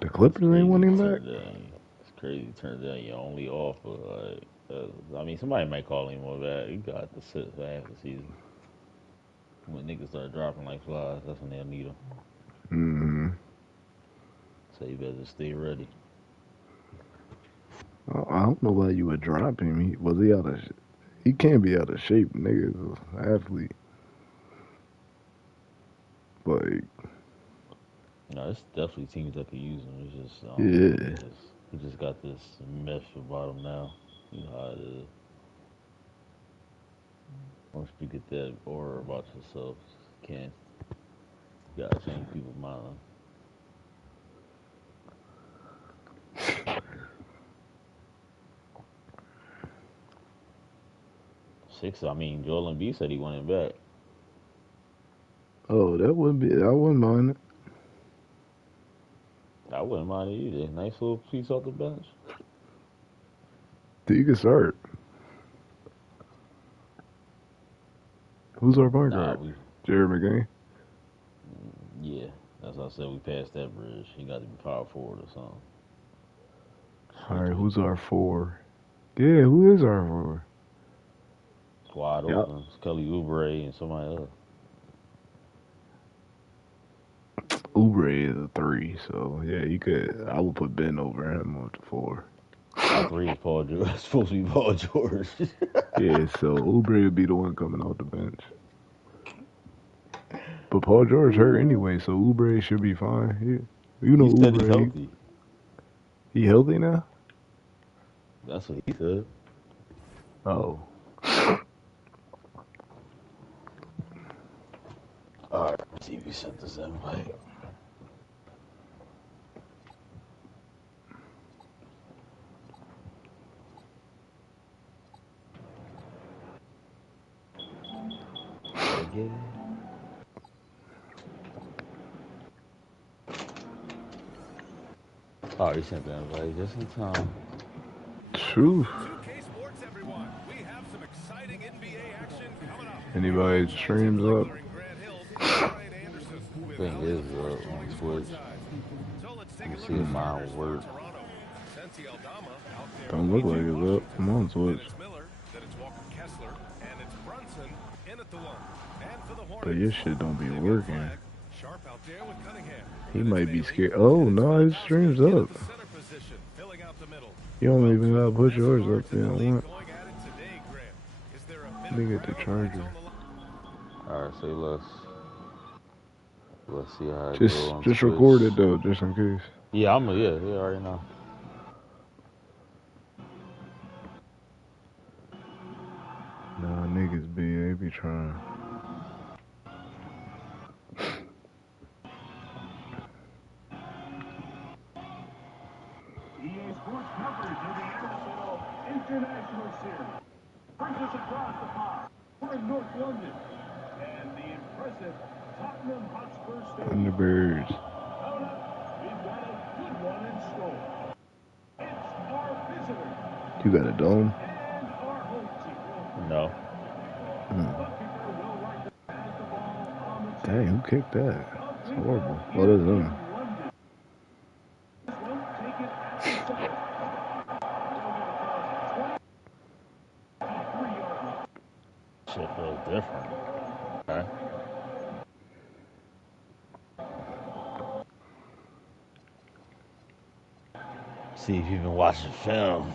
The Clippers ain't winning back. It's crazy. Turns out you're only off for I mean, somebody might call him more back. You got to sit for half the season. When niggas start dropping like flies, that's when they'll need him. Mm-hmm. So you better stay ready. I don't know why you would drop him. Was he out of? He can't be out of shape. Nigga's an athlete. Like, No, it's definitely teams that could use him. It's just I don't know. yeah. He just got this mess about him now. You know how it is. Once you get that aura about yourself, can't you gotta change people's mind. Six. I mean, Joel Embiid said he wanted back. Oh, that would be. I wouldn't mind it. I wouldn't mind it either. Nice little piece off the bench. You can start. Who's our point Nah, guard? we. Jared McGinn. Yeah, that's how I said we passed that bridge. He got to be power forward or something. All Switch right, with who's our four? Yeah, who is our four? wide Yep. open. Kelly Oubre and somebody else. Oubre is a three, so yeah, you could. I would put Ben over him on the four. Our three is Paul George. It's supposed to be Paul George. Yeah, so Oubre would be the one coming off the bench. But Paul George hurt anyway, so Oubre should be fine. You know He said he's Oubre, healthy. he healthy now? That's what he said. Oh. All right, see if he sent this invite. Again. Oh, he sent the invite just in time. True. 2K Sports, everyone. We have some exciting NBA action coming up. Anybody streams up? Flagg in Grand Hills and Ryan Anderson with Thing Alex is Morris on joining Twitch. Sportside. So let's take You a look see if at mine starters will for work. Toronto. Sensi Aldama out there Don't with look like PJ it's up. Washington. Come on, Then Twitch. it's Miller. Then it's Walker Kessler. And it's Brunson in at the one. And for the But Hornets, your shit don't be they've got working. Flagg. Sharp out there with Cunningham. He Then it's might be Bailey. scared. Oh, And it's no, his Filipowski stream's in at up. the center position, filling out the middle. You don't Well, even two gotta of the put best yours up guards in there. the I league want. going at it today, Grant. Is there a Let me minimum get the amount of points charger. on the line? All right, say less. Let's see how it go on Just Twitch. record it though, just in case. Yeah, yeah, already know. Nah, niggas they be trying. EA Sports coverage of the NFL International Series brings us across the pond. We're in North London, and the impressive Tottenham Hotspur Stadium. Thunderbirds. Coming up, we've got a good one in store. It's our visitors You got a dome? and our home team. No. Hmm. The kicker will right the has the ball on the Dang, tee. who kicked that? The It's people horrible. Oh, here that's in them. London. This one taken at the center. Shit feels different. Okay. See if you've been watching film.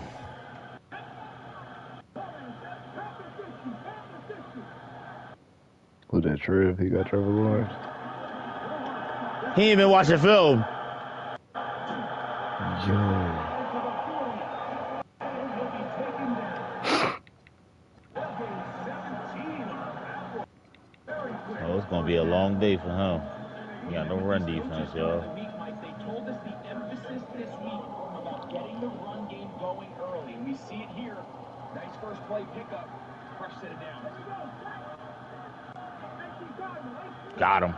Who that Trev? He got Trevor Lawrence. He ain't been watching film. Yo. Oh, it's gonna be a long day for him. He got no run defense, y'all. They told us the emphasis this week about getting the run game going early, and we see it here. Nice first play pickup. Fresh set it down. Got him.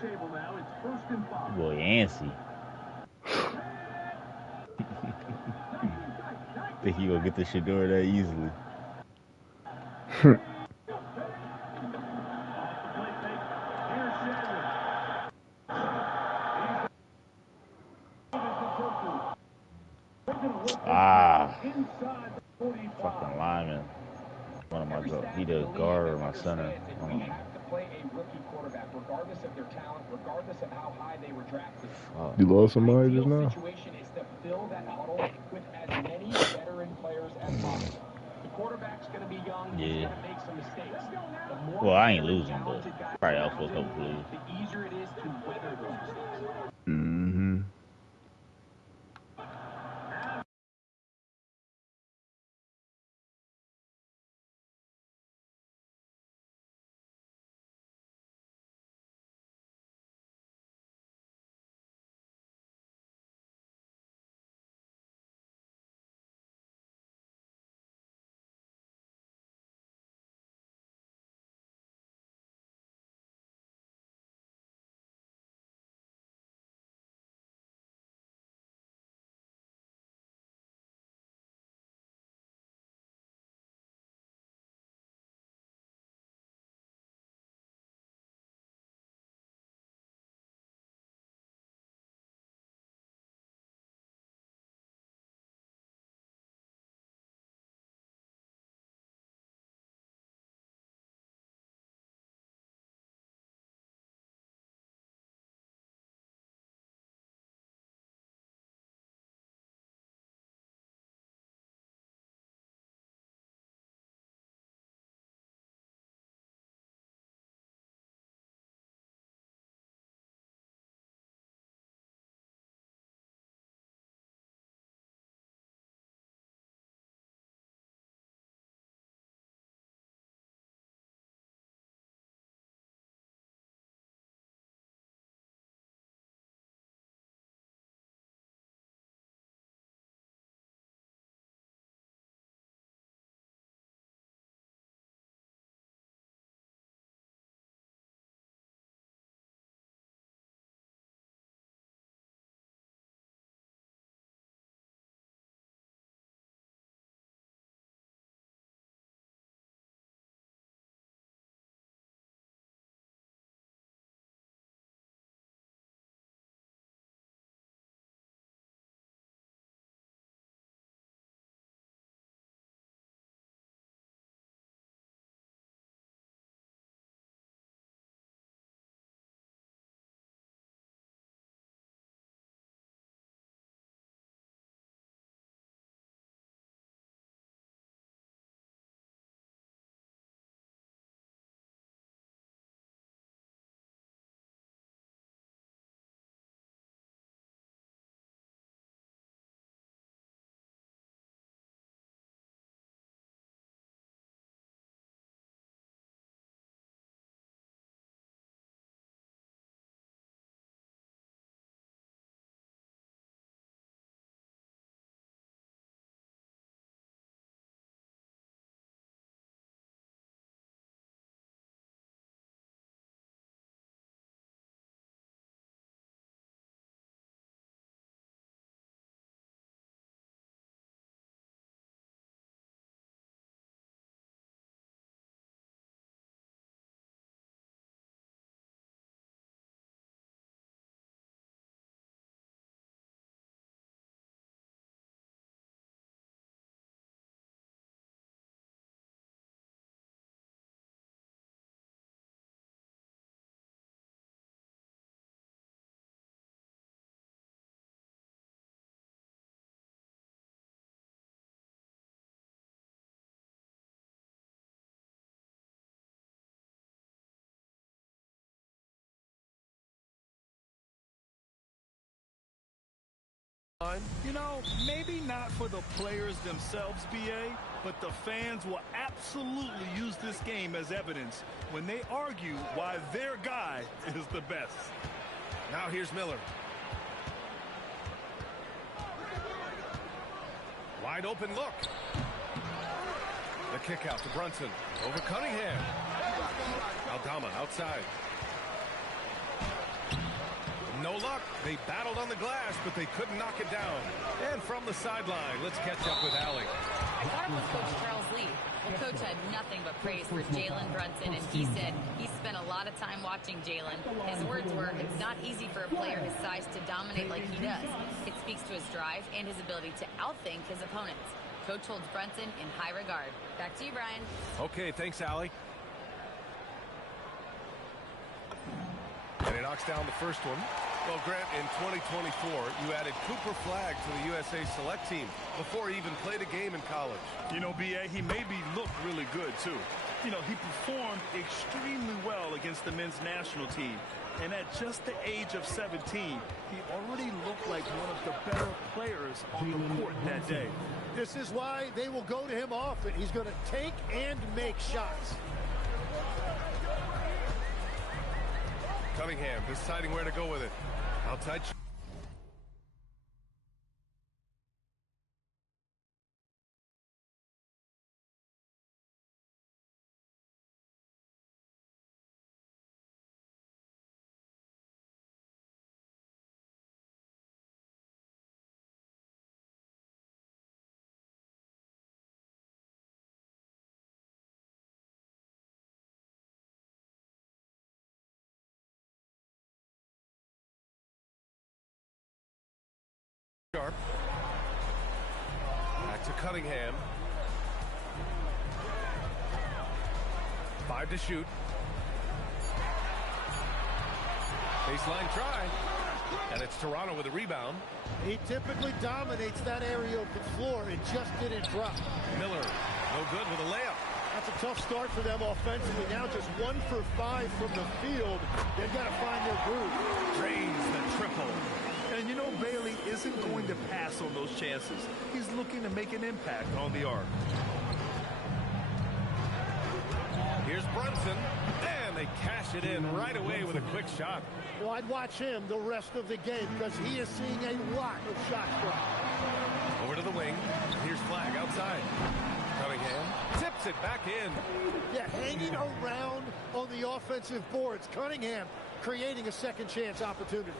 table now. It's 1st and 5. Boy, Yancey. Think he gonna get this shit done that easily. Fucking lineman. One of my he the guard or my center. You have to play a rookie quarterback, regardless of their talent, regardless of how high they were drafted. You lost somebody just The now? situation is to fill that huddle with as many veteran players as possible. The quarterback's going to be young. He's going to make some mistakes. Well, I ain't losing, but probably out for a couple plays. The easier it is to weather those mistakes. Mm-hmm. You know, maybe not for the players themselves, BA, but the fans will absolutely use this game as evidence when they argue why their guy is the best. Now here's Miller. Wide open look. The kick out to Brunson. Over Cunningham. Aldama outside. luck. They battled on the glass, but they couldn't knock it down. And from the sideline, let's catch up with Allie. I caught up with Coach Charles Lee. Well, Coach had nothing but praise for Jalen Brunson, and he said he spent a lot of time watching Jalen. His words were, it's not easy for a player his size to dominate like he does. It speaks to his drive and his ability to outthink his opponents. Coach holds Brunson in high regard. Back to you, Brian. Okay, thanks, Allie. And he knocks down the first one. Well, Grant, in 2024, you added Cooper Flagg to the USA Select team before he even played a game in college. You know, B.A., he maybe looked really good, too. You know, he performed extremely well against the men's national team. And at just the age of 17, he already looked like one of the better players on the court that day. This is why they will go to him often. He's going to take and make shots. Cunningham deciding where to go with it. Outside. Sharp. Back to Cunningham. 5 to shoot. Baseline try. And it's Toronto with a rebound. He typically dominates that area of the floor. It just didn't drop. Miller, no good with a layup. That's a tough start for them offensively. Now just 1 for 5 from the field. They've got to find their groove. Drains the triple. And you know, Bailey isn't going to pass on those chances. He's looking to make an impact on the arc. Here's Brunson. And they cash it in right away with a quick shot. Well, I'd watch him the rest of the game because he is seeing a lot of shots from him. Over to the wing. Here's Flagg outside. Cunningham tips it back in. Yeah, hanging around on the offensive boards. Cunningham creating a second chance opportunity.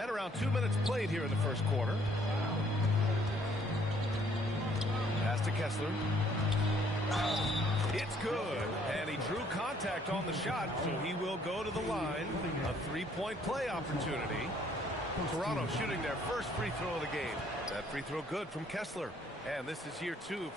At around 2 minutes played here in the first quarter. Pass to Kessler. It's good. And he drew contact on the shot, so he will go to the line. A three-point play opportunity. Toronto shooting their first free throw of the game. That free throw good from Kessler. And this is year 2.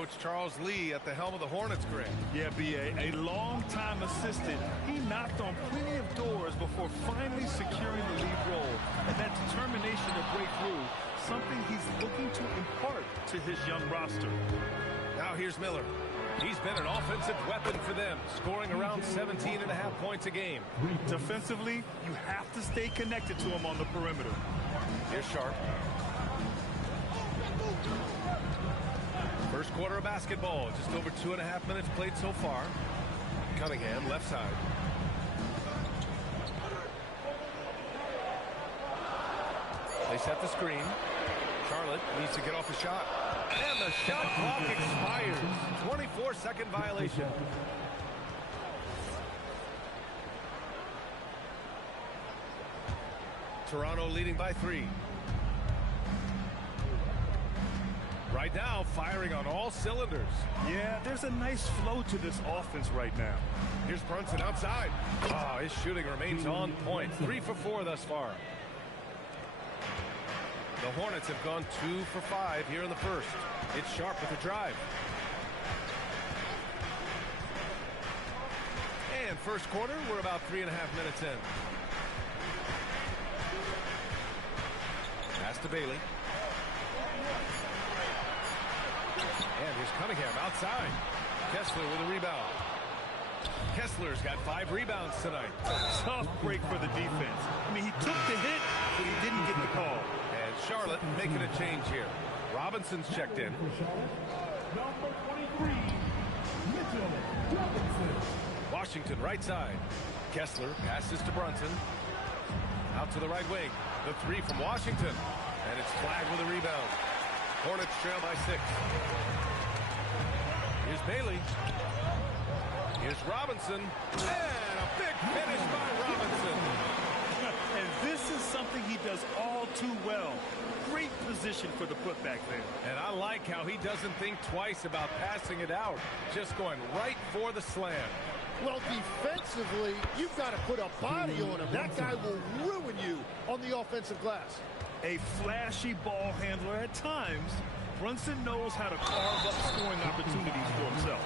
Coach Charles Lee at the helm of the Hornets, Grant. Yeah, B.A., a long-time assistant. He knocked on plenty of doors before finally securing the lead role. And that determination to break through, something he's looking to impart to his young roster. Now here's Miller. He's been an offensive weapon for them, scoring around 17.5 points a game. Defensively, you have to stay connected to him on the perimeter. Here's Sharp. First quarter of basketball, just over 2.5 minutes played so far. Cunningham, left side. They set the screen. Charlotte needs to get off the shot. And the shot clock expires. 24-second violation. Toronto leading by 3. Right now, firing on all cylinders. Yeah, there's a nice flow to this offense right now. Here's Brunson outside. Oh, his shooting remains on point. 3 for 4 thus far. The Hornets have gone 2 for 5 here in the first. It's Sharp with the drive. And first quarter, we're about 3.5 minutes in. Pass to Bailey. And here's Cunningham outside. Kessler with a rebound. Kessler's got 5 rebounds tonight. Tough break for the defense. I mean, he took the hit, but he didn't get the call. And Charlotte making a change here. Robinson's checked in. Number 23, Mitchell Robinson. Washington right side. Kessler passes to Brunson. Out to the right wing. The 3 from Washington. And it's Flagg with a rebound. Hornets trail by 6. Here's Bailey. Here's Robinson. And a big finish by Robinson. And this is something he does all too well. Great position for the putback there. And I like how he doesn't think twice about passing it out. Just going right for the slam. Well, defensively, you've got to put a body on him. That guy will ruin you on the offensive glass. A flashy ball handler at times. Brunson knows how to carve up scoring opportunities for himself.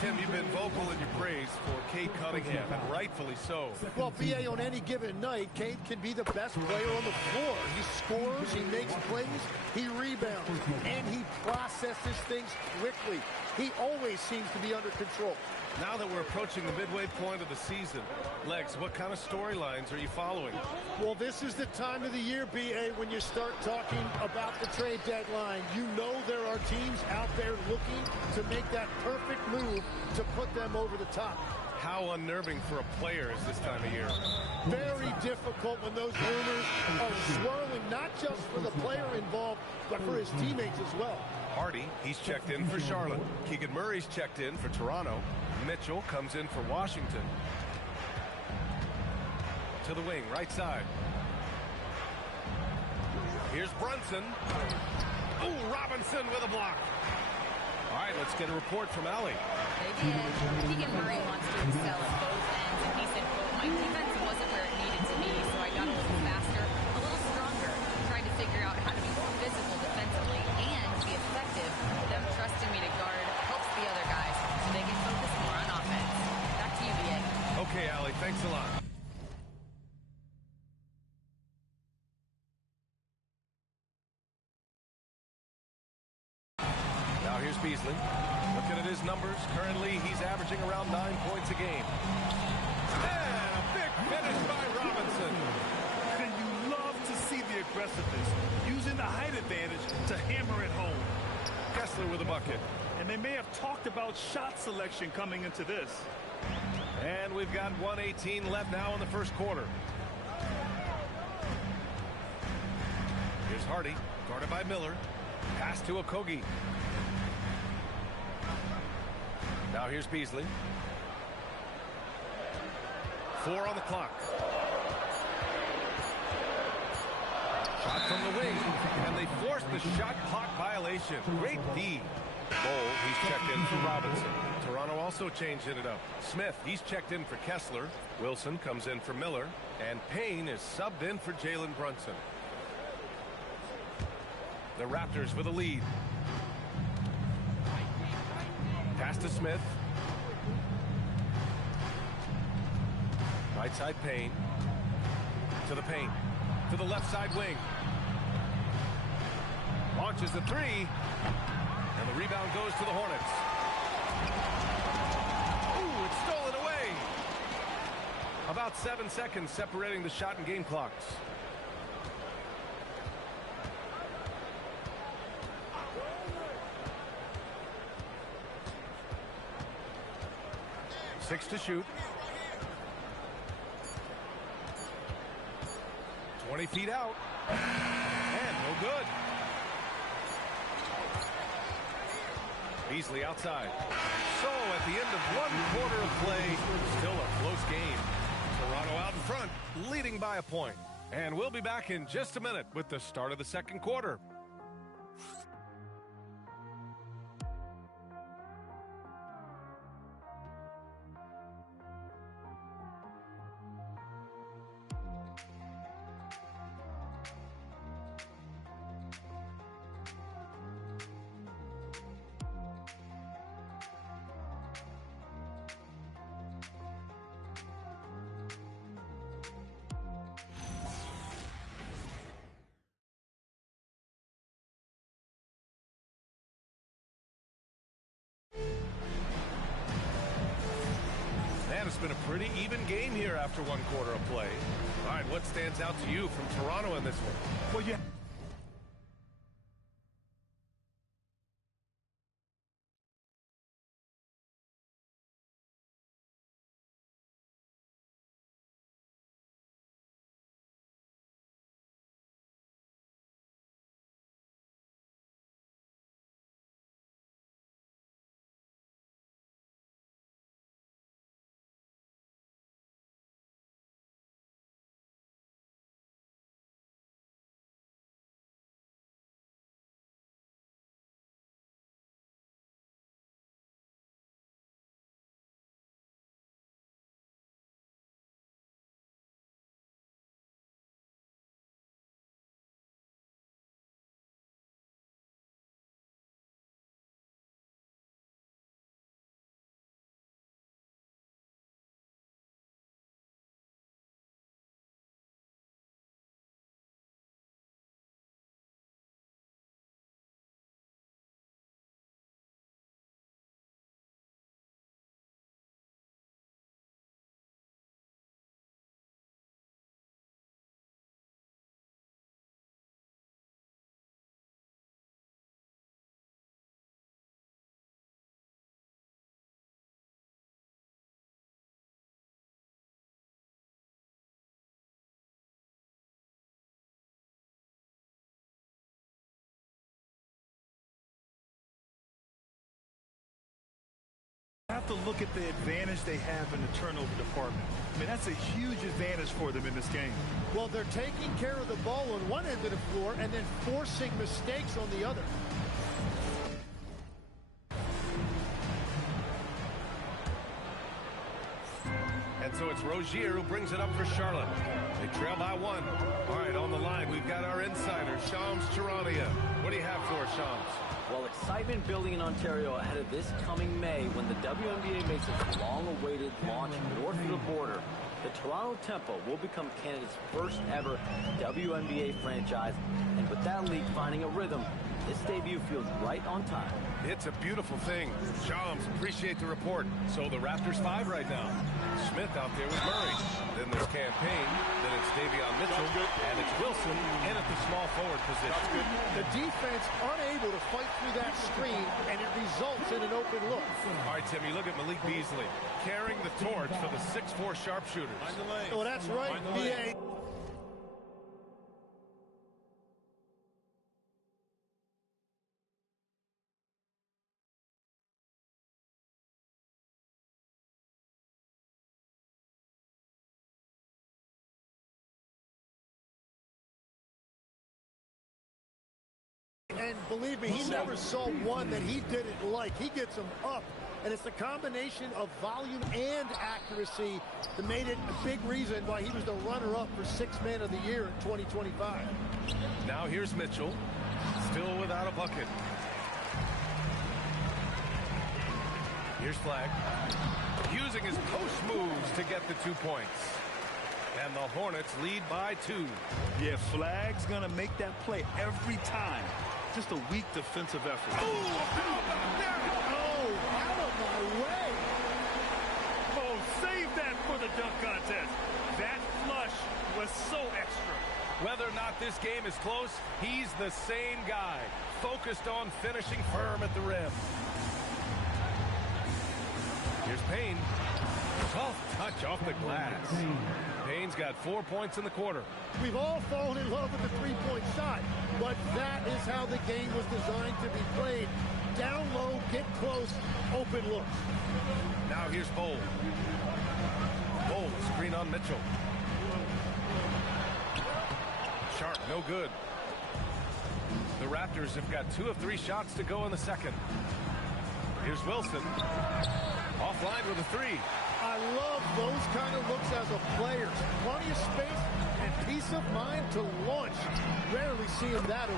Tim, you've been vocal in your praise for Cade Cunningham, and rightfully so. Well, BA, on any given night, Cade can be the best player on the floor. He scores, he makes plays, he rebounds, and he processes things quickly. He always seems to be under control. Now that we're approaching the midway point of the season, Legs, what kind of storylines are you following? Well, this is the time of the year, BA, when you start talking about the trade deadline. You know there are teams out there looking to make that perfect move to put them over the top. How unnerving for a player is this time of year? Very difficult when those rumors are swirling, not just for the player involved, but for his teammates as well. Hardy, he's checked in for Charlotte. Keegan Murray's checked in for Toronto. Mitchell comes in for Washington. To the wing, right side. Here's Brunson. Oh, Robinson with a block. All right, let's get a report from Allie. They did. Keegan Murray wants to excel at both ends, and he said, quote, "My defense wasn't where it needed to be, so I got a little faster, a little stronger, tried to figure out how to be more physical defensively and be effective. Them trusting me to guard helps the other guys so they can focus more on offense." Back to you, BA. Okay, Allie, thanks a lot. Now here's Beasley. Looking at his numbers, currently he's averaging around 9 points a game. And a big finish by Robinson. And you love to see the aggressiveness, using the height advantage to hammer it home. Kessler with a bucket. And they may have talked about shot selection coming into this. And we've got 1:18 left now in the first quarter. Here's Hardy, guarded by Miller. Pass to Okogie. Now here's Beasley. 4 on the clock. Shot from the wing, and they forced the shot clock violation. Great D. Bowl, he's checked in for Robinson. Toronto also changing it up. Smith, he's checked in for Kessler. Wilson comes in for Miller. And Payne is subbed in for Jalen Brunson. The Raptors with a lead. Pass to Smith. Right side Payne. To the paint. To the left side wing. Launches the three. And the rebound goes to the Hornets. Ooh, it's stolen away. About 7 seconds separating the shot and game clocks. Six to shoot. 20 feet out. And no good. Beasley outside. So at the end of 1 quarter of play, still a close game. Toronto out in front, leading by a point. And we'll be back in just a minute with the start of the second quarter. It's been a pretty even game here after 1 quarter of play. All right, what stands out to you from Toronto in this one? Well, yeah. Have to look at the advantage they have in the turnover department. I mean, that's a huge advantage for them in this game. Well, they're taking care of the ball on one end of the floor and then forcing mistakes on the other. And so it's Rozier who brings it up for Charlotte. They trail by 1. All right, on the line, we've got our insider, Shams Charania. What do you have for us, Shams? Well, excitement building in Ontario ahead of this coming May when the WNBA makes its long-awaited launch north of the border. The Toronto Tempo will become Canada's first ever WNBA franchise, and with that league finding a rhythm, this debut feels right on time. It's a beautiful thing. Shams, appreciate the report. So the Raptors 5 right now. Smith out there with Murray. Then there's Campaign. Then it's Davion Mitchell. And it's Wilson in at the small forward position. The defense unable to fight through that screen, and it results in an open look. All right, Tim, you look at Malik Beasley carrying the torch for the 6'4 sharpshooters. Oh, that's right, BA. And believe me, he never saw one that he didn't like. He gets them up. And it's the combination of volume and accuracy that made it a big reason why he was the runner-up for 6th Man of the Year in 2025. Now here's Mitchell, still without a bucket. Here's Flagg. Using his post moves to get the 2 points. And the Hornets lead by 2. Yeah, Flagg's going to make that play every time. Just a weak defensive effort. Oh, how about that? Oh, out of my way. Oh, save that for the dunk contest. That flush was so extra. Whether or not this game is close, he's the same guy, focused on finishing firm at the rim. Here's Payne. 12th touch off the glass. Payne's got 4 points in the quarter. We've all fallen in love with the three-point shot, but that is how the game was designed to be played. Down low, get close, open looks. Now here's Bowl. Bowl, screen on Mitchell. Sharp, no good. The Raptors have got 2 of 3 shots to go in the second. Here's Wilson. Offline with a 3. I love those kind of looks as a player. Plenty of space and peace of mind to launch. Rarely see him that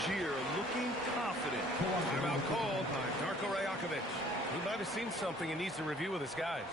Rozier looking confident. Timeout called by Darko Rajakovic. He might have seen something and needs to review with his guys.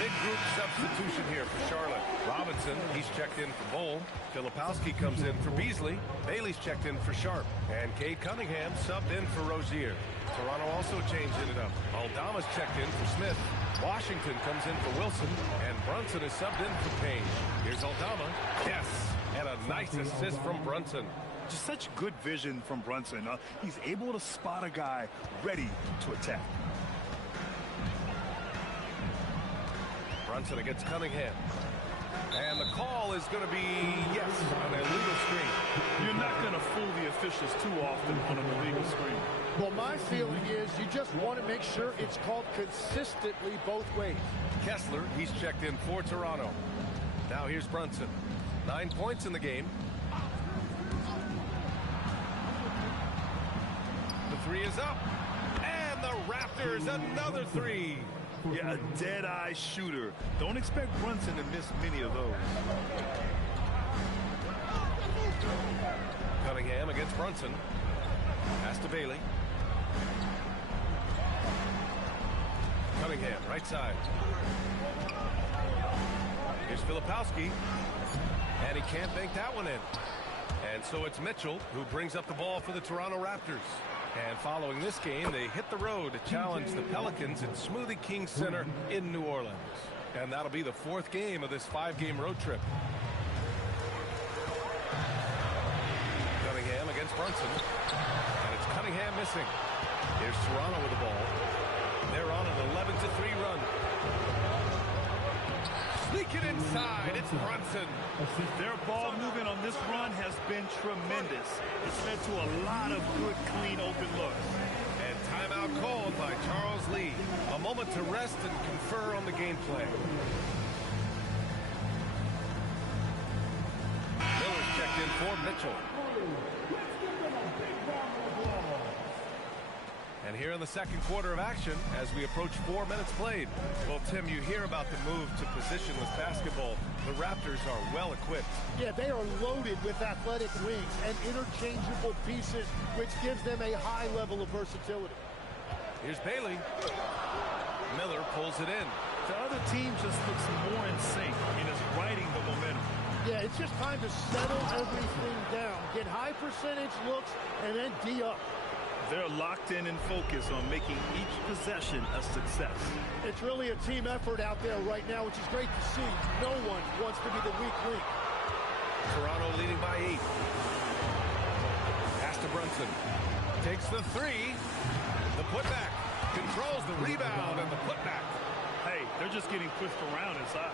Big group substitution here for Charlotte. Robinson, he's checked in for Bowl. Filipowski comes in for Beasley. Bailey's checked in for Sharp. And Cade Cunningham subbed in for Rozier. Toronto also changing it up. Aldama's checked in for Smith. Washington comes in for Wilson. And Brunson is subbed in for Payne. Here's Aldama. Yes. And a nice assist from Brunson. Just such good vision from Brunson. He's able to spot a guy ready to attack. Brunson against Cunningham. And the call is going to be, yes, on a legal screen. You're not going to fool the officials too often on an illegal screen. Well, my feeling is you just want to make sure it's called consistently both ways. Kessler, he's checked in for Toronto. Now here's Brunson. 9 points in the game. The three is up. And the Raptors, another three. Yeah, a dead-eye shooter. Don't expect Brunson to miss many of those. Cunningham against Brunson. Pass to Bailey. Cunningham, right side. Here's Filipowski. And he can't bank that one in. And so it's Mitchell who brings up the ball for the Toronto Raptors. And following this game, they hit the road to challenge the Pelicans at Smoothie King Center in New Orleans. And that'll be the 4th game of this 5-game road trip. Cunningham against Brunson. And it's Cunningham missing. Here's Toronto with the ball. They're on an 11-3 run. Sneak it inside. It's Brunson. Their ball movement on this run has been tremendous. It's led to a lot of good, clean, open looks. And timeout called by Charles Lee. A moment to rest and confer on the game plan. Miller's checked in for Mitchell. And here in the second quarter of action, as we approach 4 minutes played. Well, Tim, you hear about the move to positionless basketball. The Raptors are well equipped. Yeah, they are loaded with athletic wings and interchangeable pieces, which gives them a high level of versatility. Here's Bailey. Miller pulls it in. The other team just looks more in sync and is riding the momentum. Yeah, it's just time to settle everything down. Get high percentage looks and then D up. They're locked in and focused on making each possession a success. It's really a team effort out there right now, which is great to see. No one wants to be the weak link. Toronto leading by 8. Pass to Brunson. Takes the three. The putback. Controls the rebound and the putback. Hey, they're just getting pushed around inside.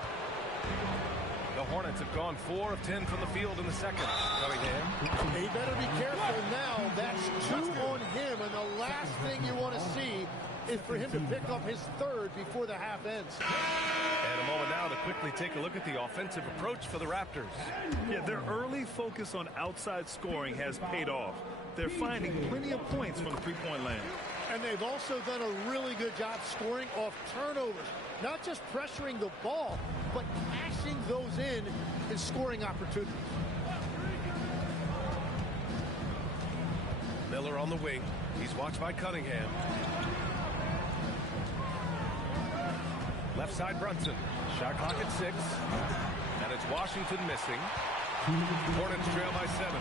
The Hornets have gone 4 of 10 from the field in the second. Cunningham. He better be careful now. That's 2 on him, and the last thing you want to see is for him to pick up his 3rd before the half ends. And a moment now to quickly take a look at the offensive approach for the Raptors. Yeah, their early focus on outside scoring has paid off. They're finding plenty of points from three-point land. And they've also done a really good job scoring off turnovers. Not just pressuring the ball, but cashing those in and scoring opportunities. Miller on the wing. He's watched by Cunningham. Left side Brunson. Shot clock at 6. And it's Washington missing. Hornets trail by 7.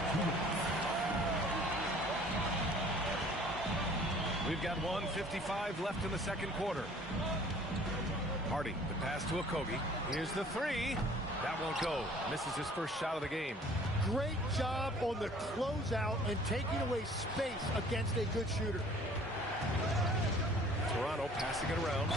We've got 1:55 left in the second quarter. Hardy, the pass to Okogie. Here's the 3. That won't go. Misses his first shot of the game. Great job on the closeout and taking away space against a good shooter. Toronto passing it around.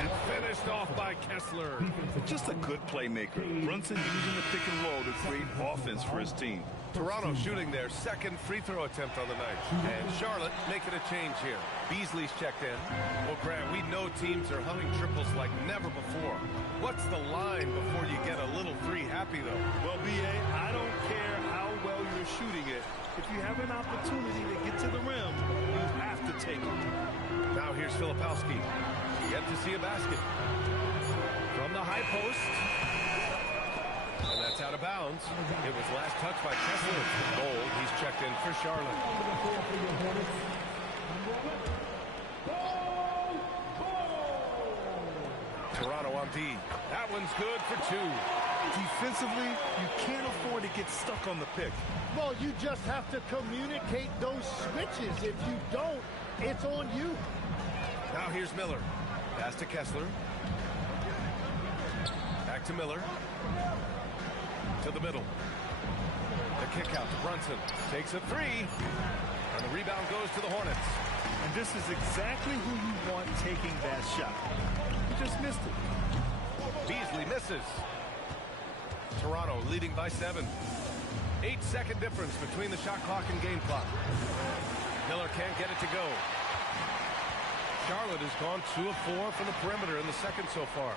And finished off by Kessler. Just a good playmaker. Brunson using the pick and roll to create offense for his team. Toronto shooting their second free throw attempt on the night. And Charlotte making a change here. Beasley's checked in. Well, Grant, we know teams are hunting triples like never before. What's the line before you get a little 3 happy, though? Well, B.A., I don't care how well you're shooting it. If you have an opportunity to get to the rim, you have to take it. Now here's Filipowski. Yet to see a basket. From the high post. And that's out of bounds. It was last touched by Kessler. Gold, he's checked in for Charlotte. Toronto on D. That one's good for 2. Defensively, you can't afford to get stuck on the pick. Well, you just have to communicate those switches. If you don't, it's on you. Now here's Miller. Pass to Kessler. Back to Miller. To the middle. The kick out to Brunson. Takes a 3. And the rebound goes to the Hornets. And this is exactly who you want taking that shot. You just missed it. Beasley misses. Toronto leading by 7. 8-second difference between the shot clock and game clock. Miller can't get it to go. Charlotte has gone 2 of 4 from the perimeter in the second so far.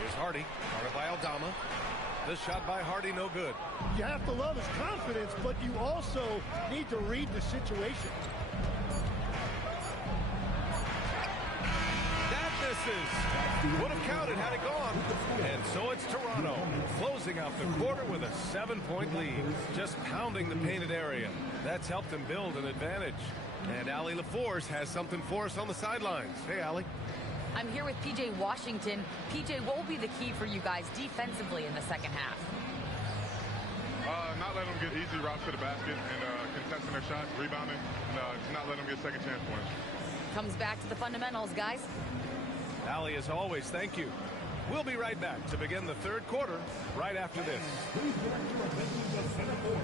Here's Hardy. Guarded by Aldama. This shot by Hardy, no good. You have to love his confidence, but you also need to read the situation. That misses. Would have counted had it gone. And so it's Toronto closing out the quarter with a 7-point lead. Just pounding the painted area. That's helped them build an advantage. And Allie LaForce has something for us on the sidelines. Hey, Allie. I'm here with P.J. Washington. P.J., what will be the key for you guys defensively in the second half? Not letting them get easy routes to the basket and contesting their shots, rebounding, and just not letting them get second chance points. Comes back to the fundamentals, guys. Allie, as always, thank you. We'll be right back to begin the third quarter right after this. Please direct your attention to center court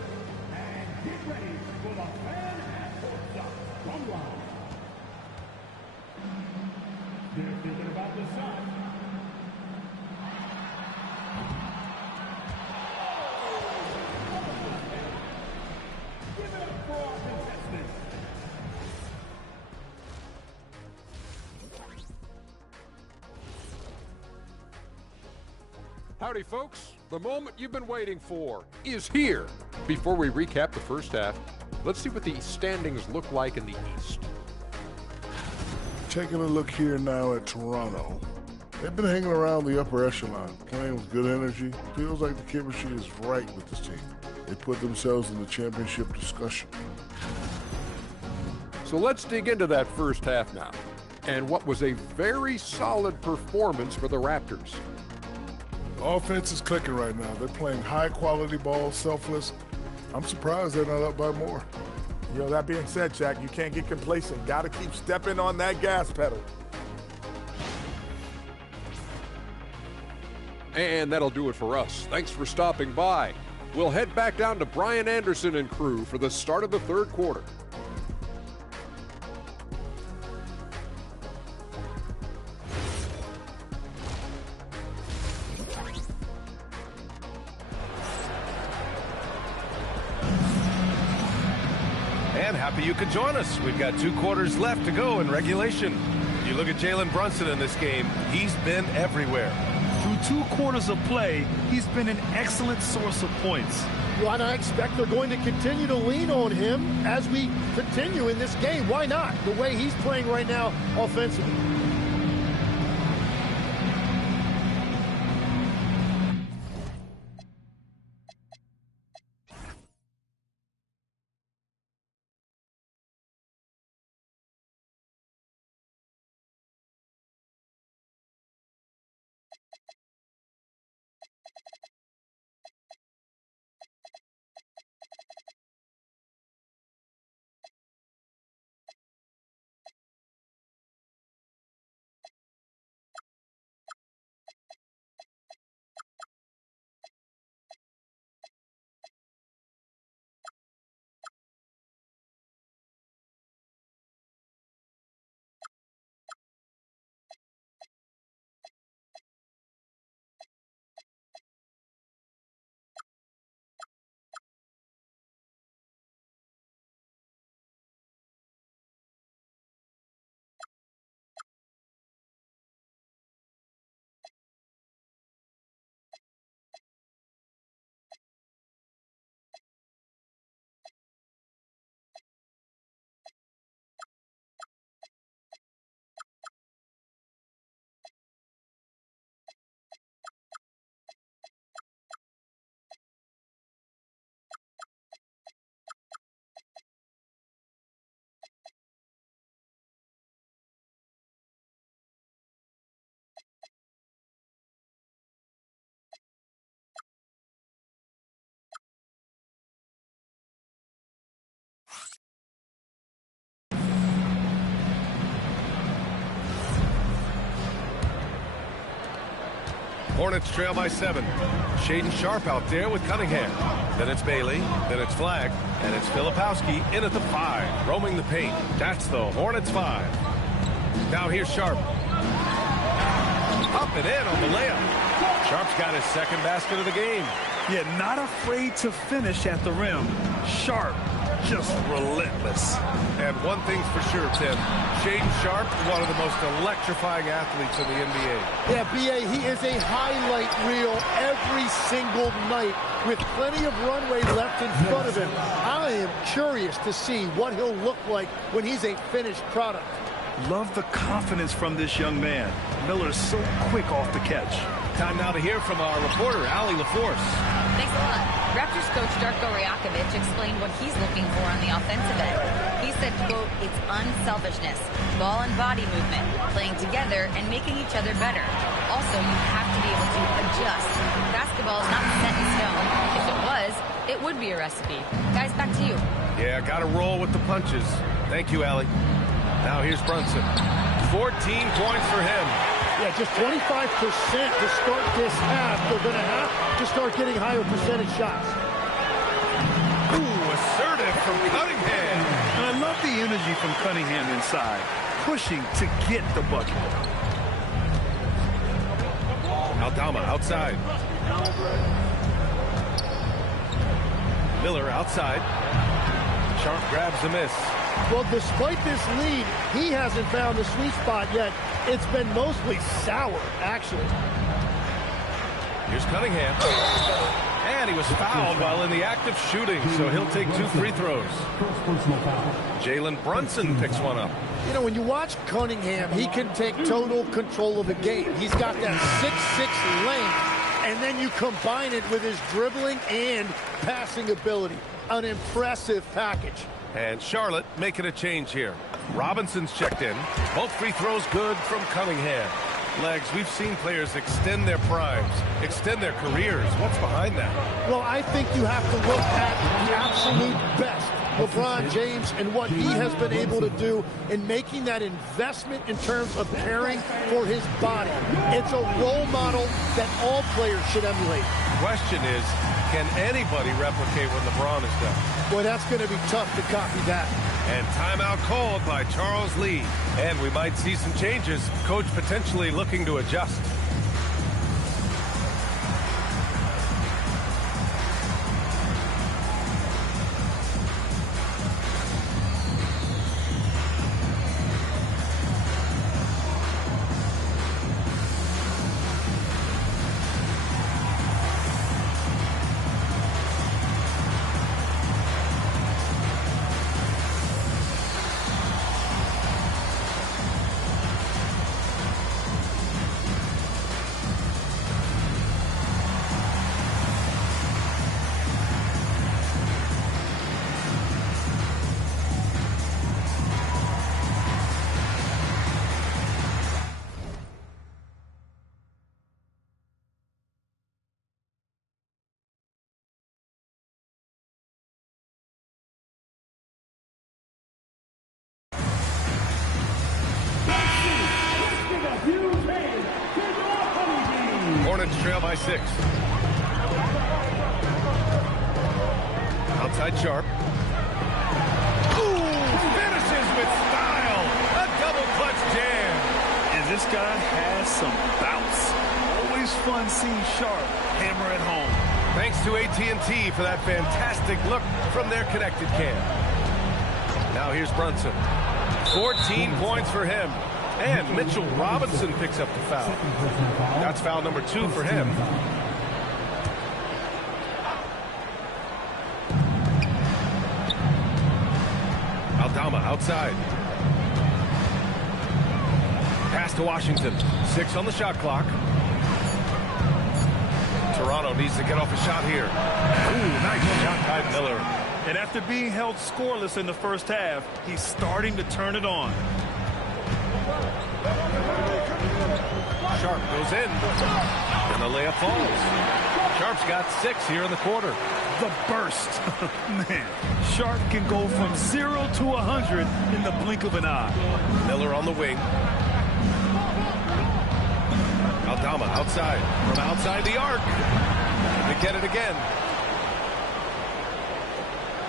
and get ready for the fan and court shot from line. They're thinking about the shot. Give it up for our contestants. Howdy, folks. The moment you've been waiting for is here. Before we recap the first half, let's see what the standings look like in the East. Taking a look here now at Toronto. They've been hanging around the upper echelon, playing with good energy. Feels like the chemistry is right with this team. They put themselves in the championship discussion. So let's dig into that first half now, and what was a very solid performance for the Raptors. Offense is clicking right now. They're playing high-quality ball, selfless. I'm surprised they're not up by more. You know, that being said, Jack, you can't get complacent. Got to keep stepping on that gas pedal. And that'll do it for us. Thanks for stopping by. We'll head back down to Brian Anderson and crew for the start of the third quarter. And happy you could join us. We've got 2 quarters left to go in regulation. You look at Jalen Brunson in this game, he's been everywhere. Through 2 quarters of play, he's been an excellent source of points. Well, and I expect they're going to continue to lean on him as we continue in this game. Why not? The way he's playing right now offensively. Hornets trail by 7. Shaden Sharp out there with Cunningham. Then it's Bailey. Then it's Flagg. And it's Filipowski in at the 5, roaming the paint. That's the Hornets 5. Now here's Sharp. Up and in on the layup. Sharp's got his second basket of the game. Yeah, not afraid to finish at the rim. Sharp, just relentless. And one thing's for sure, Tim. Shaden Sharp, one of the most electrifying athletes in the NBA. Yeah, B.A., he is a highlight reel every single night with plenty of runway left in front of him. I am curious to see what he'll look like when he's a finished product. Love the confidence from this young man. Miller's so quick off the catch. Time now to hear from our reporter, Allie LaForce. Thanks a lot. Raptors coach Darko Rajakovic explained what he's looking for on the offensive end. He said, quote, it's unselfishness, ball and body movement, playing together and making each other better. Also, you have to be able to adjust. Basketball is not set in stone. If it was, it would be a recipe. Guys, back to you. Yeah, got to roll with the punches. Thank you, Allie. Now here's Brunson. 14 points for him. Yeah, just 25% to start this half. They're going to have to start getting higher percentage shots. Ooh, assertive from Cunningham. And I love the energy from Cunningham inside, pushing to get the bucket. Aldama outside. Miller outside. Sharp grabs the miss. Well, despite this lead, he hasn't found the sweet spot yet. It's been mostly sour, actually. Here's Cunningham. And he was fouled while in the act of shooting, so he'll take 2 free throws. Jalen Brunson picks one up. You know, when you watch Cunningham, he can take total control of the game. He's got that 6'6" length, and then you combine it with his dribbling and passing ability. An impressive package. And Charlotte making a change here. Robinson's checked in. Both free throws good from Cunningham. Legs, we've seen players extend their primes, extend their careers. What's behind that? Well, I think you have to look at the absolute best. LeBron James and what he has been able to do in making that investment in terms of caring for his body. It's a role model that all players should emulate. Question is, can anybody replicate what LeBron has done? Boy, that's going to be tough to copy that. And timeout called by Charles Lee. And we might see some changes. Coach potentially looking to adjust. Hornets trail by 6. Outside Sharp. Ooh, finishes with style. A double clutch jam. And this guy has some bounce. Always fun seeing Sharp hammer at home. Thanks to AT&T for that fantastic look from their connected cam. Now here's Brunson. 14 points for him. And Mitchell Robinson picks up the foul. That's foul number 2 for him. Aldama outside. Pass to Washington. 6 on the shot clock. Toronto needs to get off a shot here. Ooh, nice shot by Miller. And after being held scoreless in the first half, he's starting to turn it on. Sharp goes in. And the layup falls. Sharp's got 6 here in the quarter. The burst. Man, Sharp can go from 0 to 100 in the blink of an eye. Miller on the wing. Aldama outside. outside. From outside the arc. They get it again.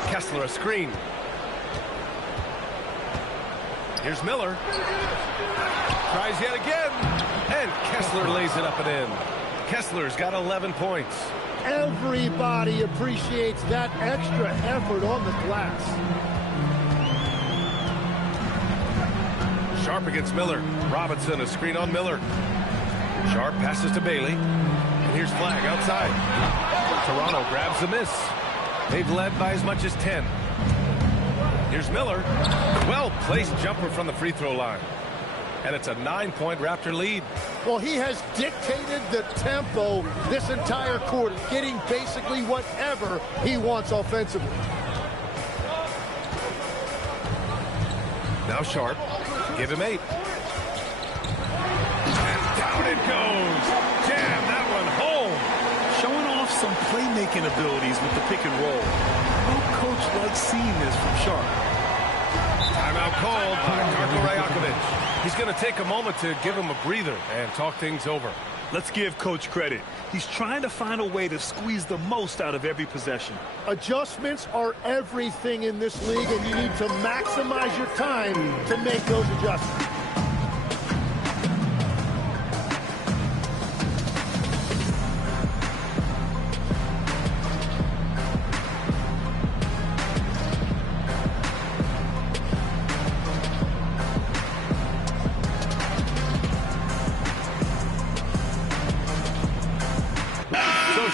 Kessler a screen. Here's Miller. Tries yet again. And Kessler lays it up and in. Kessler's got 11 points. Everybody appreciates that extra effort on the glass. Sharp against Miller. Robinson a screen on Miller. Sharp passes to Bailey. And here's Flagg outside. Toronto grabs the miss. They've led by as much as 10. Here's Miller. Well-placed jumper from the free throw line. And it's a 9-point Raptor lead. Well, he has dictated the tempo this entire quarter, getting basically whatever he wants offensively. Now Sharp. Give him 8. And down it goes. Jam that one home. Showing off some playmaking abilities with the pick and roll. No coach likes seeing this from Sharp. Timeout called by Darko Rajakovic. He's going to take a moment to give him a breather and talk things over. Let's give Coach credit. He's trying to find a way to squeeze the most out of every possession. Adjustments are everything in this league, and you need to maximize your time to make those adjustments.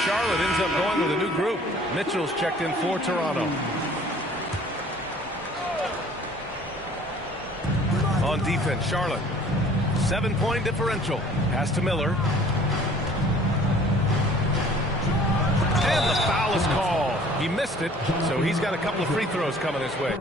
Charlotte ends up going with a new group. Mitchell's checked in for Toronto. On defense, Charlotte. 7-point differential. Pass to Miller. And the foul is called. He missed it, so he's got a couple of free throws coming his way.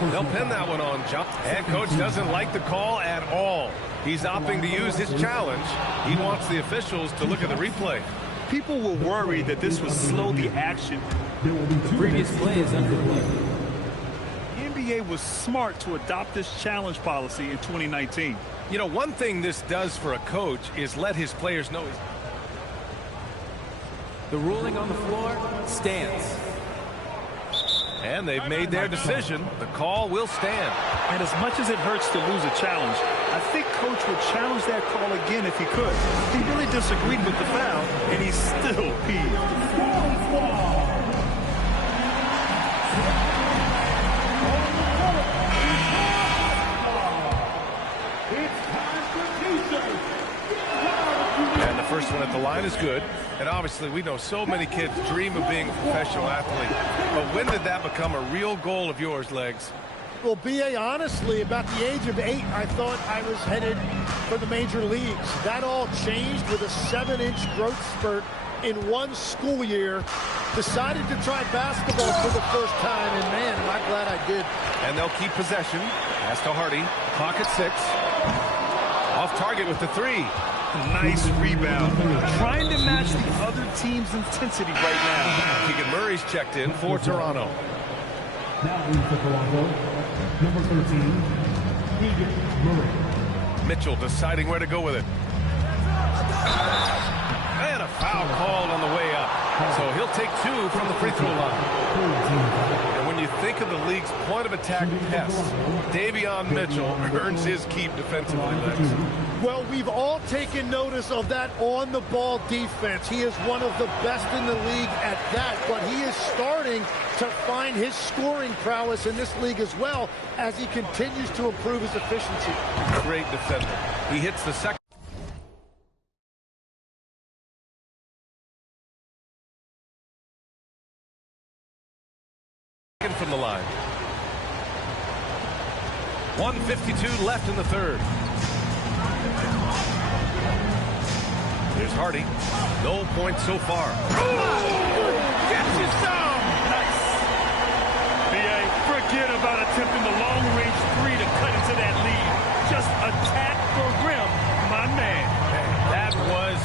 They'll pin that one on John. Head coach doesn't like the call at all. He's opting to use his challenge. He wants the officials to look at the replay. People were worried that this would slow the action. The previous play is underway. The NBA was smart to adopt this challenge policy in 2019. You know, one thing this does for a coach is let his players know. The ruling on the floor stands. And they've made their decision. The call will stand. And as much as it hurts to lose a challenge, I think Coach would challenge that call again if he could. He really disagreed with the foul, and he's still peeved. And the first one at the line is good. And obviously, we know so many kids dream of being a professional athlete. But when did that become a real goal of yours, Legs? Well, B.A., honestly, about the age of 8, I thought I was headed for the major leagues. That all changed with a 7-inch growth spurt in one school year. Decided to try basketball for the first time, and man, am I glad I did. And they'll keep possession. Pass to Hardy. Clock at 6. Off target with the 3. Nice rebound. Trying to match the other team's intensity right now. Keegan Murray's checked in for Toronto. Now in for Toronto, number 13, Keegan Murray. Mitchell deciding where to go with it. And a foul called on the way up. So he'll take 2 from the free throw line. And when you think of the league's point of attack test, Davion Mitchell earns his keep defensively, Lex. Well, we've all taken notice of that on-the-ball defense. He is one of the best in the league at that, but he is starting to find his scoring prowess in this league as well as he continues to improve his efficiency. Great defender. He hits the second. From the line. 1:52 left in the third. There's Hardy. No points so far. Gets you some! Nice. B.A., forget about attempting the long-range 3 to cut into that lead. Just attack the rim, my man. That was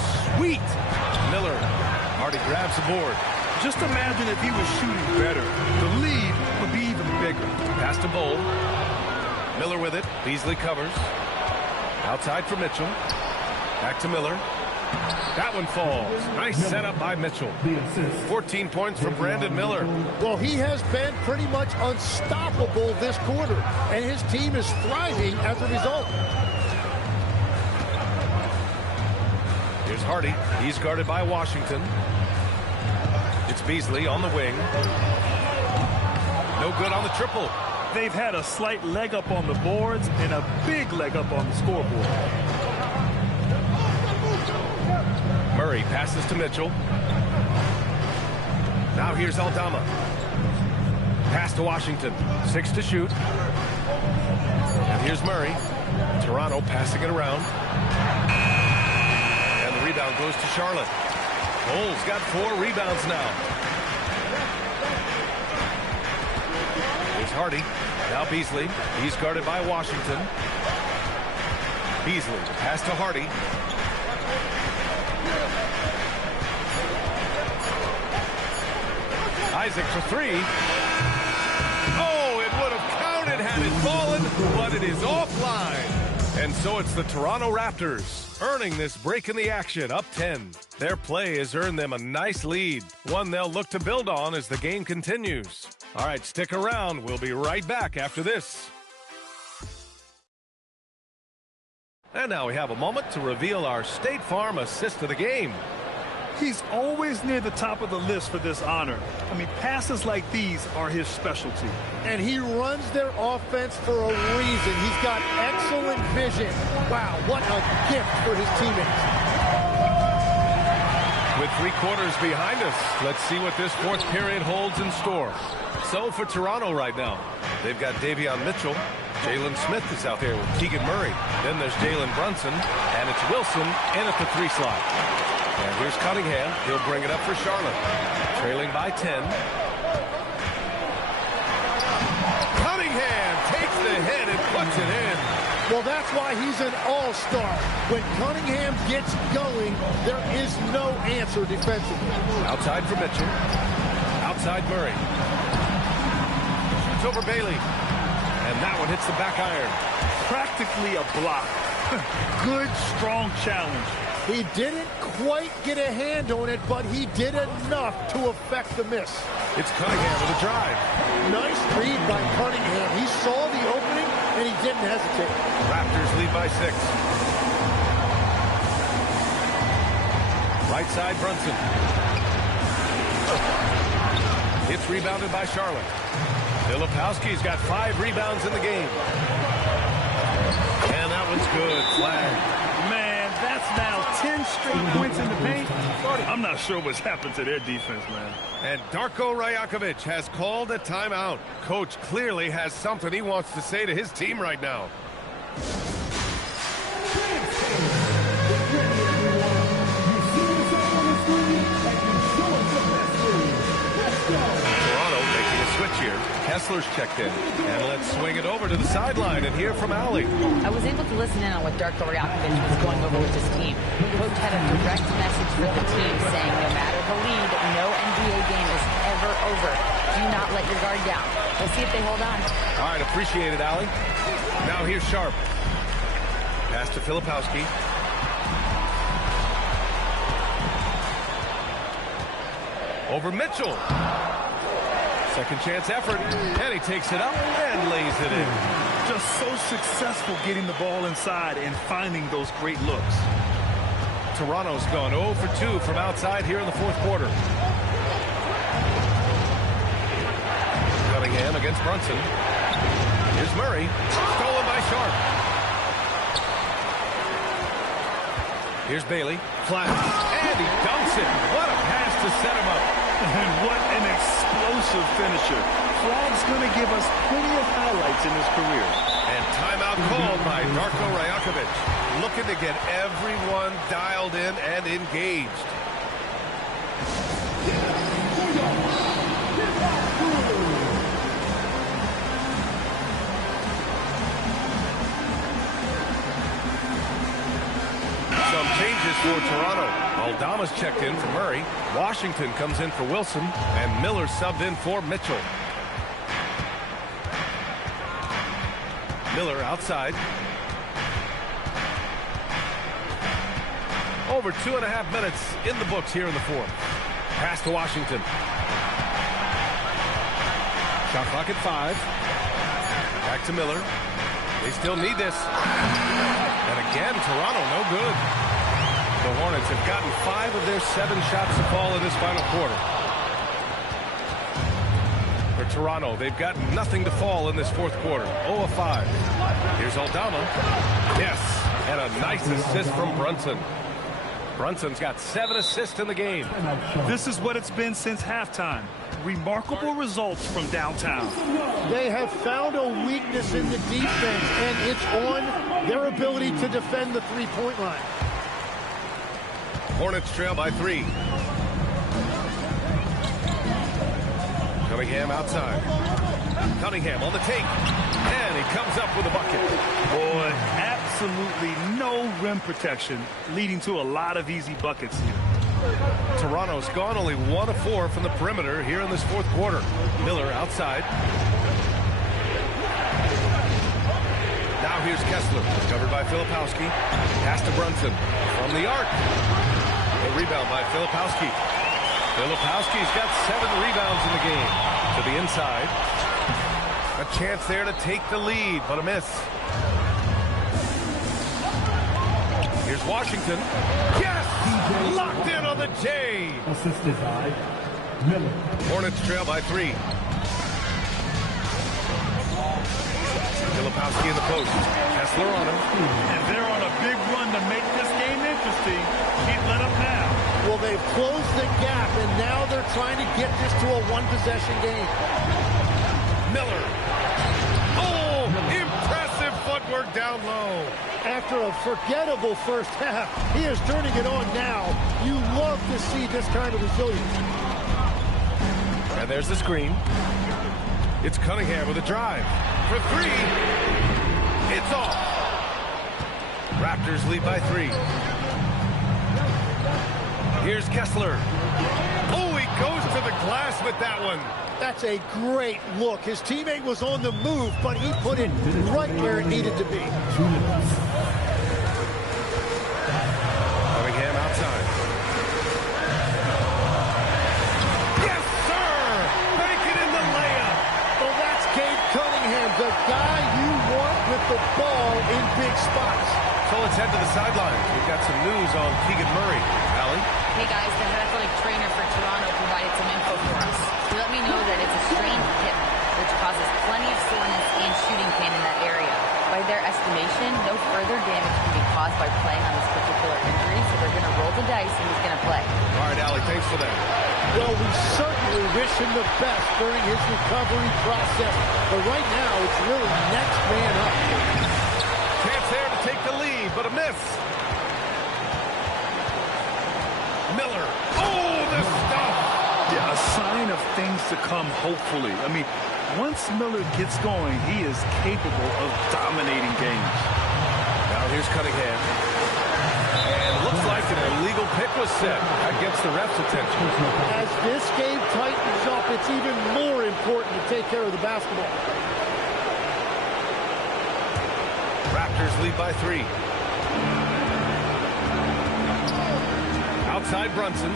grabs the board. Just imagine if he was shooting better. The lead would be even bigger. Pass to Bowl. Miller with it. Beasley covers. Outside for Mitchell. Back to Miller. That one falls. Nice setup by Mitchell. 14 points for Brandon Miller. Well, he has been pretty much unstoppable this quarter, and his team is thriving as a result. Here's Hardy. He's guarded by Washington. It's Beasley on the wing. No good on the triple. They've had a slight leg up on the boards and a big leg up on the scoreboard. Murray passes to Mitchell. Now here's Aldama. Pass to Washington. 6 to shoot. And here's Murray. Toronto passing it around. And the rebound goes to Charlotte. Bull's got 4 rebounds now. Here's Hardy. Now Beasley. He's guarded by Washington. Beasley. Pass to Hardy. Isaac for 3. Oh, it would have counted had it fallen, but it is offline. And so it's the Toronto Raptors earning this break in the action, up 10. Their play has earned them a nice lead, one they'll look to build on as the game continues. All right, stick around. We'll be right back after this. And now we have a moment to reveal our State Farm assist of the game. He's always near the top of the list for this honor. I mean, passes like these are his specialty. And he runs their offense for a reason. He's got excellent vision. Wow, what a gift for his teammates. With 3 quarters behind us, let's see what this 4th period holds in store. So for Toronto right now, they've got Davion Mitchell. Jalen Smith is out there with Keegan Murray. Then there's Jalen Brunson, and it's Wilson in at the 3 slot. And here's Cunningham. He'll bring it up for Charlotte. Trailing by 10. Cunningham takes the hit and puts it in. Well, that's why he's an all-star. When Cunningham gets going, there is no answer defensively. Outside for Mitchell. Outside Murray. It's over Bailey. And that one hits the back iron. Practically a block. Good, strong challenge. He didn't quite get a hand on it, but he did enough to affect the miss. It's Cunningham with a drive. Nice read by Cunningham. He saw the opening, and he didn't hesitate. Raptors lead by 6. Right side, Brunson. It's rebounded by Charlotte. Filipowski's got 5 rebounds in the game. And that one's good. Flagg. That's now 10 straight points in the paint. I'm not sure what's happened to their defense, man. And Darko Rajakovic has called a timeout. Coach clearly has something he wants to say to his team right now. Toronto making a switch here. Kessler's checked in. And let's swing it over to the sideline and hear from Allie. I was able to listen in on what Darko Rajakovic was going over with his team. Coach had a direct message for the team saying no matter the lead, no NBA game is ever over. Do not let your guard down. We'll see if they hold on. All right, appreciate it, Allie. Now here's Sharp. Pass to Filipowski. Over Mitchell. Second chance effort, and he takes it up and lays it in. Just so successful getting the ball inside and finding those great looks. Toronto's gone 0 for 2 from outside here in the 4th quarter. Cunningham against Brunson. Here's Murray, stolen by Sharp. Here's Bailey, flat, and he dunks it. What a pass to set him up. And what an explosive finisher. Flagg's going to give us plenty of highlights in his career. And timeout called by Darko Rajakovic. Looking to get everyone dialed in and engaged. Some changes for Toronto. Aldama's checked in for Murray. Washington comes in for Wilson. And Miller subbed in for Mitchell. Miller outside. Over 2.5 minutes in the books here in the fourth. Pass to Washington. Shot clock at 5. Back to Miller. They still need this. And again, Toronto no good. The Hornets have gotten 5 of their 7 shots to fall in this final quarter. For Toronto, they've got nothing to fall in this fourth quarter. 0 of 5. Here's Aldama. Yes, and a nice assist from Brunson. Brunson's got 7 assists in the game. This is what it's been since halftime. Remarkable results from downtown. They have found a weakness in the defense, and it's on their ability to defend the three-point line. Hornets trail by 3. Cunningham outside. Cunningham on the take. And he comes up with a bucket. Boy, absolutely no rim protection, leading to a lot of easy buckets here. Toronto's gone only 1 of 4 from the perimeter here in this fourth quarter. Miller outside. Now here's Kessler, covered by Filipowski. Pass to Brunson from the arc. A rebound by Filipowski. Filipowski's got 7 rebounds in the game. To the inside. A chance there to take the lead, but a miss. Here's Washington. Yes! Locked in on the J. Assisted by Miller. Hornets trail by 3. Filipowski in the post. Kessler on him. And they're on a big run to make this game interesting. Can't let up now. Well, they've closed the gap, and now they're trying to get this to a one-possession game. Miller. Oh, impressive footwork down low. After a forgettable first half, he is turning it on now. You love to see this kind of resilience. And there's the screen. It's Cunningham with a drive. For 3. It's off. Raptors lead by 3. Here's Kessler. Oh, he goes to the glass with that one. That's a great look. His teammate was on the move, but he put it right where it needed to be. Cunningham outside. Yes, sir! Make it in the layup. Well, that's Cade Cunningham, the guy you want with the ball in big spots. So let's head to the sidelines. We've got some news on Keegan Murray. Allie? Hey guys, the head athletic trainer for Toronto provided some info for us. He let me know that it's a strained hip, which causes plenty of soreness and shooting pain in that area. By their estimation, no further damage can be caused by playing on this particular injury, so they're going to roll the dice and he's going to play. All right, Allie, thanks for that. Well, we certainly wish him the best during his recovery process, but right now it's really next man up. Chance there to take the lead, but a miss. Miller. Oh, the stuff. Yeah, a sign of things to come, hopefully. I mean, once Miller gets going, he is capable of dominating games. Now here's Cunningham. And looks like an illegal pick was set. That gets the ref's attention. As this game tightens up, it's even more important to take care of the basketball. Raptors lead by 3. Outside Brunson.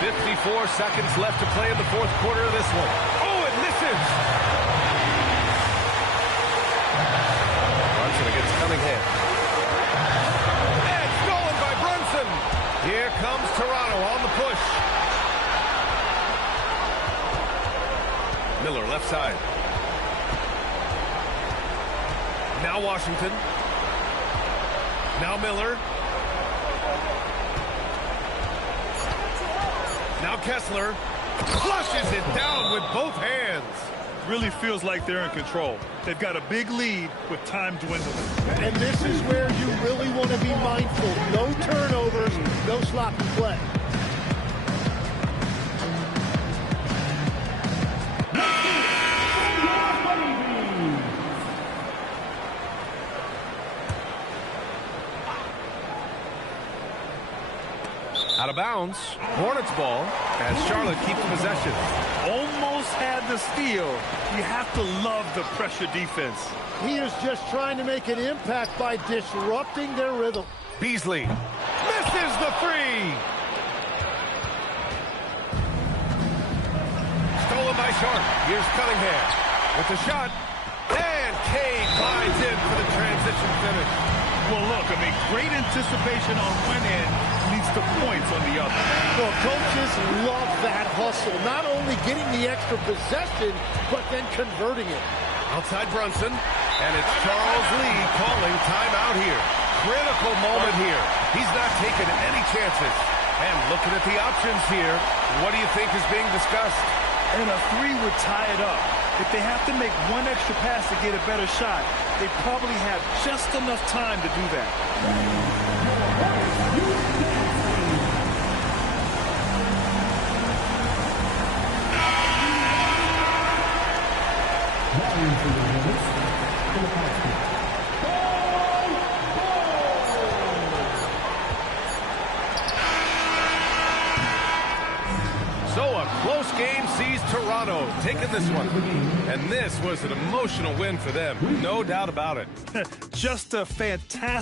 54 seconds left to play in the fourth quarter of this one. Oh, it misses! Brunson against Cunningham. And stolen by Brunson! Here comes Toronto on the push. Miller left side. Now Washington. Now Miller. Now Kessler flushes it down with both hands. Really feels like they're in control. They've got a big lead with time dwindling. And this is where you really want to be mindful. No turnovers, no sloppy play. Out of bounds. Hornets ball as Charlotte keeps possession. Almost had the steal. You have to love the pressure defense. He is just trying to make an impact by disrupting their rhythm. Beasley misses the three. Stolen by Sharp. Here's Cunningham with the shot. And Cade finds in for the transition finish. Well, look, I mean, great anticipation on one end leads to points on the other. Well, coaches love that hustle. Not only getting the extra possession, but then converting it. Outside Brunson. And it's Charles Lee calling timeout here. Critical moment here. He's not taking any chances. And looking at the options here, what do you think is being discussed? And a three would tie it up. If they have to make one extra pass to get a better shot, they probably have just enough time to do that. So a close game sees Toronto taking this one. And this was an emotional win for them, no doubt about it. Just a fantastic